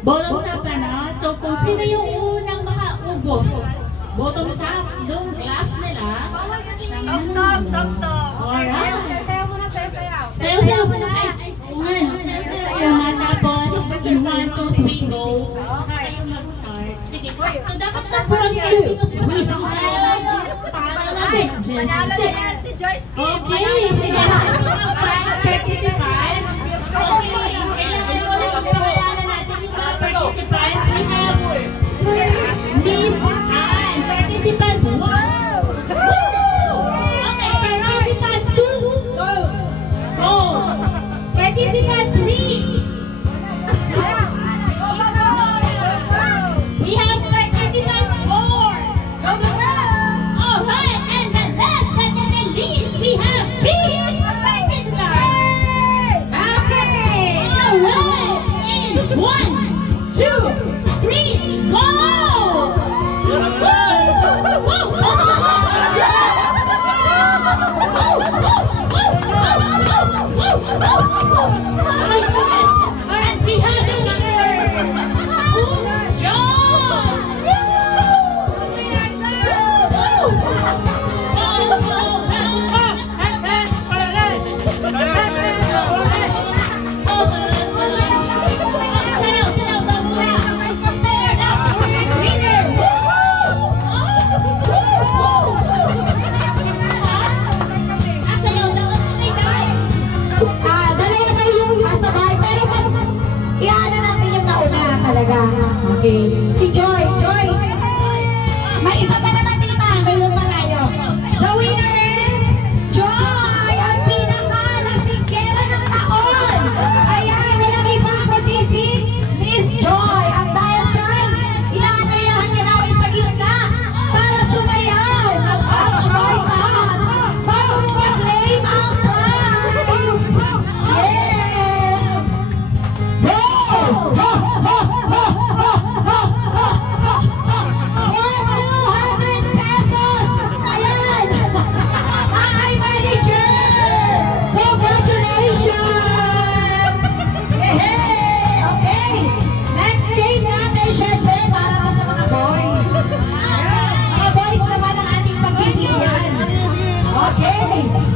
Bottoms up na. So kung sino yung unang makaubos, bottoms up, yung class nila. Tok. Alright. Sayaw muna, sayaw. Sayaw muna. Sayaw muna. Tapos, in 1, 2, 3, go. Saka kayo mag-start. Sige. So dapat sa front 2. Para 6. Si Joyce. Okay. Sige. 35. Okay. Kailangan natin yung mga participants. We have Miss Anne, participant 1. Okay, participant 2. Go. Participant 3. We have participant 4. Alright, and the last but not the least, we have big participants. Okay. Alright. And 1, 2, 3, go! Alright, we have the winner! Okay. Si Joy. May isa pa naman dito. Mayroon pa tayo. The winner is Joy! Ang pinaka nasikera ng taon! Ayan, nilagay pa ako si Miss Joy. At dahil dyan, inaanayahan niya namin sa gitna para sumayaw. Touch by touch. Bago mo mag-claim ang prize. Yeah! Go! Okay.